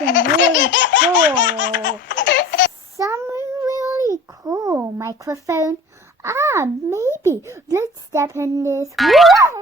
something really cool. Something really cool. Microphone. Maybe. Let's step in this. Whoa!